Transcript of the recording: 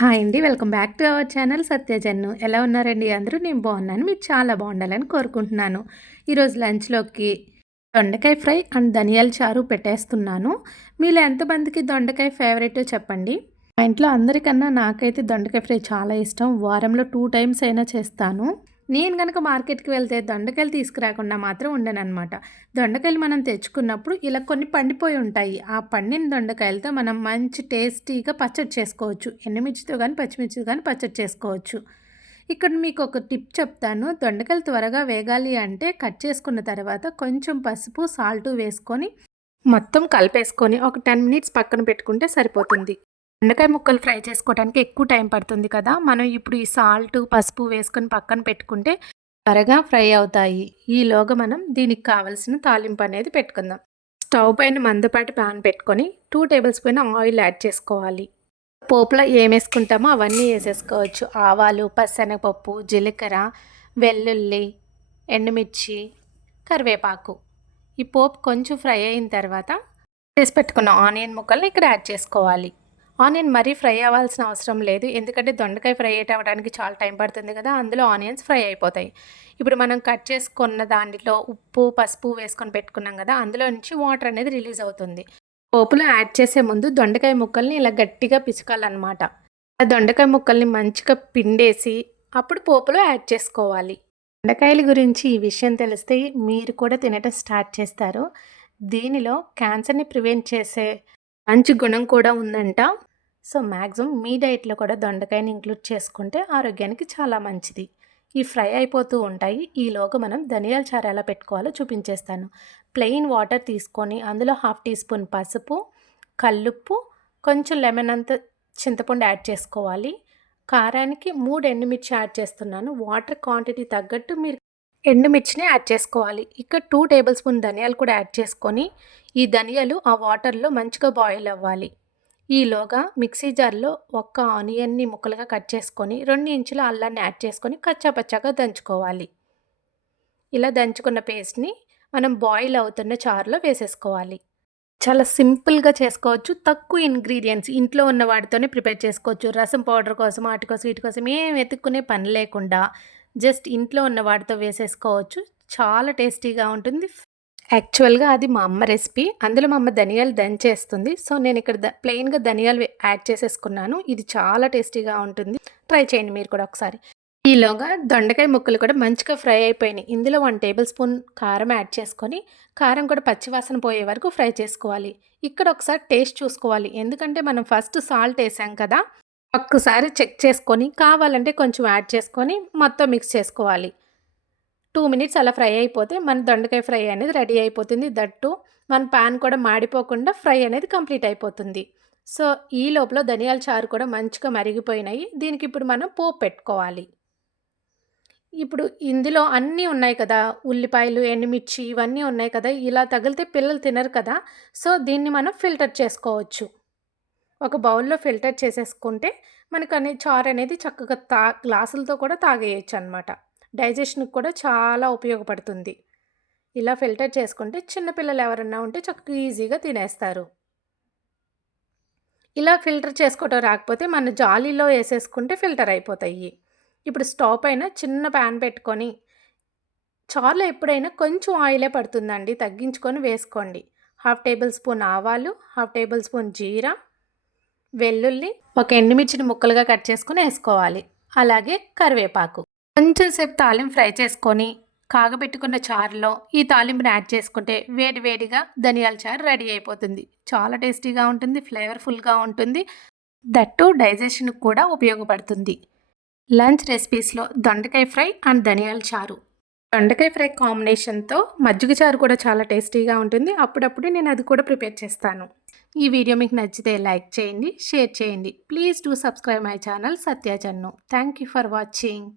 Hi అండి welcome back to our channel సత్యజన్ను ఎలా ఉన్నారండి అందరూ? నేను బాగున్నాను మీరు చాలా బాగుండాలని కోరుకుంటున్నాను. ఈరోజు లంచ్లోకి దొండకాయ ఫ్రై అండ్ ధనియాల చారు పెట్టేస్తున్నాను. మీలో ఎంతమందికి దొండకాయ ఫేవరెట్ చెప్పండి. మా ఇంట్లో అందరికన్నా నాకైతే దొండకాయ ఫ్రై చాలా ఇష్టం. వారంలో టూ టైమ్స్ అయినా చేస్తాను. నేను కనుక మార్కెట్కి వెళ్తే దొండకాయలు తీసుకురాకుండా మాత్రం ఉండనమాట దొండకాయలు మనం తెచ్చుకున్నప్పుడు ఇలా కొన్ని పండిపోయి ఉంటాయి. ఆ పండిన దొండకాయలతో మనం మంచి టేస్టీగా పచ్చడి చేసుకోవచ్చు. ఎండుమిర్చితో కానీ పచ్చిమిర్చితో కానీ పచ్చడి చేసుకోవచ్చు. ఇక్కడ మీకు ఒక టిప్ చెప్తాను. దొండకాయలు త్వరగా వేగాలి అంటే కట్ చేసుకున్న తర్వాత కొంచెం పసుపు సాల్ట్ వేసుకొని మొత్తం కలిపేసుకొని ఒక టెన్ మినిట్స్ పక్కన పెట్టుకుంటే సరిపోతుంది. బెండకాయ ముక్కలు ఫ్రై చేసుకోవడానికి ఎక్కువ టైం పడుతుంది కదా. మనం ఇప్పుడు ఈ సాల్ట్ పసుపు వేసుకొని పక్కన పెట్టుకుంటే త్వరగా ఫ్రై అవుతాయి. ఈలోగా మనం దీనికి కావలసిన తాలింపు అనేది పెట్టుకుందాం. స్టవ్ పైన మందపాటి ప్యాన్ పెట్టుకొని two tablespoon oil add చేసుకోవాలి. పోపులో ఏం వేసుకుంటామో అవన్నీ వేసేసుకోవచ్చు. ఆవాలు పచ్చనగపప్పు జీలకర్ర వెల్లుల్లి ఎండుమిర్చి కరివేపాకు. ఈ పోపు కొంచెం ఫ్రై అయిన తర్వాత వేసి పెట్టుకున్న ఆనియన్ ముక్కల్ని ఇక్కడ యాడ్ చేసుకోవాలి. ఆనియన్ మరీ ఫ్రై అవ్వాల్సిన అవసరం లేదు. ఎందుకంటే దొండకాయ ఫ్రై అవ్వడానికి చాలా టైం పడుతుంది కదా అందులో ఆనియన్స్ ఫ్రై అయిపోతాయి. ఇప్పుడు మనం కట్ చేసుకున్న దాంట్లో ఉప్పు పసుపు వేసుకొని పెట్టుకున్నాం కదా అందులో నుంచి వాటర్ అనేది రిలీజ్ అవుతుంది. పోపులో యాడ్ చేసే ముందు దొండకాయ ముక్కల్ని ఇలా గట్టిగా పిసుకాలన్నమాట. ఆ దొండకాయ ముక్కల్ని మంచిగా పిండేసి అప్పుడు పోపులో యాడ్ చేసుకోవాలి. దొండకాయల గురించి ఈ విషయం తెలిస్తే మీరు కూడా తినటం స్టార్ట్ చేస్తారు. దీనిలో క్యాన్సర్ని ప్రివెంట్ చేసే మంచి గుణం కూడా ఉందంట. సో మ్యాక్సిమం మీ డైట్లో కూడా దొండకాయని ఇంక్లూడ్ చేసుకుంటే ఆరోగ్యానికి చాలా మంచిది. ఈ ఫ్రై అయిపోతూ ఉంటాయి. ఈలోగా మనం ధనియాల చారు ఎలా పెట్టుకోవాలో చూపించేస్తాను. ప్లెయిన్ వాటర్ తీసుకొని అందులో హాఫ్ టీ స్పూన్ పసుపు కల్లుప్పు కొంచెం లెమన్ అంత చింతపండు యాడ్ చేసుకోవాలి. కారానికి మూడు ఎండుమిర్చి యాడ్ చేస్తున్నాను. వాటర్ క్వాంటిటీ తగ్గట్టు మీరు ఎండుమిర్చిని యాడ్ చేసుకోవాలి. ఇక్కడ టూ టేబుల్ స్పూన్ ధనియాలు కూడా యాడ్ చేసుకొని ఈ ధనియాలు ఆ వాటర్లో మంచిగా బాయిల్ అవ్వాలి. ఈలోగా మిక్సీ జార్లో ఒక్క ఆనియన్ని ముక్కలుగా కట్ చేసుకొని రెండు ఇంచుల అల్లాన్ని యాడ్ చేసుకొని కచ్చాపచ్చాగా దంచుకోవాలి. ఇలా దంచుకున్న పేస్ట్ని మనం బాయిల్ అవుతున్న చారులో వేసేసుకోవాలి. చాలా సింపుల్గా చేసుకోవచ్చు. తక్కువ ఇంగ్రీడియంట్స్ ఇంట్లో ఉన్న వాటితోనే ప్రిపేర్ చేసుకోవచ్చు. రసం పౌడర్ కోసం వాటి కోసం వీటి కోసం ఏం వెతుక్కునే పని లేకుండా జస్ట్ ఇంట్లో ఉన్న వాటితో వేసేసుకోవచ్చు. చాలా టేస్టీగా ఉంటుంది. యాక్చువల్గా అది మా అమ్మ రెసిపీ. అందులో మా అమ్మ ధనియాలు దంచేస్తుంది. సో నేను ఇక్కడ ద ప్లెయిన్గా ధనియాలు యాడ్ చేసేసుకున్నాను. ఇది చాలా టేస్టీగా ఉంటుంది. ట్రై చేయండి మీరు కూడా ఒకసారి. ఈలోగా దొండకాయ ముక్కలు కూడా మంచిగా ఫ్రై అయిపోయినాయి. ఇందులో వన్ టేబుల్ స్పూన్ కారం యాడ్ చేసుకొని కారం కూడా పచ్చివాసన పోయే వరకు ఫ్రై చేసుకోవాలి. ఇక్కడ ఒకసారి టేస్ట్ చూసుకోవాలి. ఎందుకంటే మనం ఫస్ట్ సాల్ట్ వేసాం కదా ఒక్కసారి చెక్ చేసుకొని కావాలంటే కొంచెం యాడ్ చేసుకొని మొత్తం మిక్స్ చేసుకోవాలి. టూ మినిట్స్ అలా ఫ్రై అయిపోతే మన దొండకాయ ఫ్రై అనేది రెడీ అయిపోతుంది. దట్టు మన పాన్ కూడా మాడిపోకుండా ఫ్రై అనేది కంప్లీట్ అయిపోతుంది. సో ఈ లోపల ధనియాల చారు కూడా మంచిగా మరిగిపోయినాయి. దీనికి ఇప్పుడు మనం పోపు పెట్టుకోవాలి. ఇప్పుడు ఇందులో అన్నీ ఉన్నాయి కదా. ఉల్లిపాయలు ఎండుమిర్చి ఇవన్నీ ఉన్నాయి కదా. ఇలా తగిలితే పిల్లలు తినరు కదా. సో దీన్ని మనం ఫిల్టర్ చేసుకోవచ్చు. ఒక బౌల్లో ఫిల్టర్ చేసేసుకుంటే మనకు అనే చారు అనేది చక్కగా తా గ్లాసులతో కూడా తాగేయచ్చు అనమాట డైజెషన్కి కూడా చాలా ఉపయోగపడుతుంది. ఇలా ఫిల్టర్ చేసుకుంటే చిన్నపిల్లలు ఎవరన్నా ఉంటే చక్కగా ఈజీగా తినేస్తారు. ఇలా ఫిల్టర్ చేసుకోవటం రాకపోతే మన జాలీలో వేసేసుకుంటే ఫిల్టర్ అయిపోతాయి. ఇప్పుడు స్టవ్ పైన చిన్న ప్యాన్ పెట్టుకొని చారులో ఎప్పుడైనా కొంచెం ఆయిలే పడుతుందండి తగ్గించుకొని వేసుకోండి. హాఫ్ టేబుల్ స్పూన్ ఆవాలు హాఫ్ టేబుల్ స్పూన్ జీరా వెల్లుల్లి ఒక ఎండుమిర్చిని ముక్కలుగా కట్ చేసుకొని వేసుకోవాలి. అలాగే కరివేపాకు. కొంచెం సేపు తాలింపు ఫ్రై చేసుకొని కాగబెట్టుకున్న చారులో ఈ తాలింపుని యాడ్ చేసుకుంటే వేడి వేడిగా ధనియాల చారు రెడీ అయిపోతుంది. చాలా టేస్టీగా ఉంటుంది ఫ్లేవర్ఫుల్గా ఉంటుంది. దట్టు డైజెషన్కి కూడా ఉపయోగపడుతుంది. లంచ్ రెసిపీస్లో దొండకాయ ఫ్రై అండ్ ధనియాల చారు. దొండకాయ ఫ్రై కాంబినేషన్తో మజ్జిగ చారు కూడా చాలా టేస్టీగా ఉంటుంది. అప్పుడప్పుడు నేను అది కూడా ప్రిపేర్ చేస్తాను. ఈ వీడియో మీకు నచ్చితే లైక్ చేయండి షేర్ చేయండి. Please do subscribe my channel సత్యాచన్ను thank you for watching.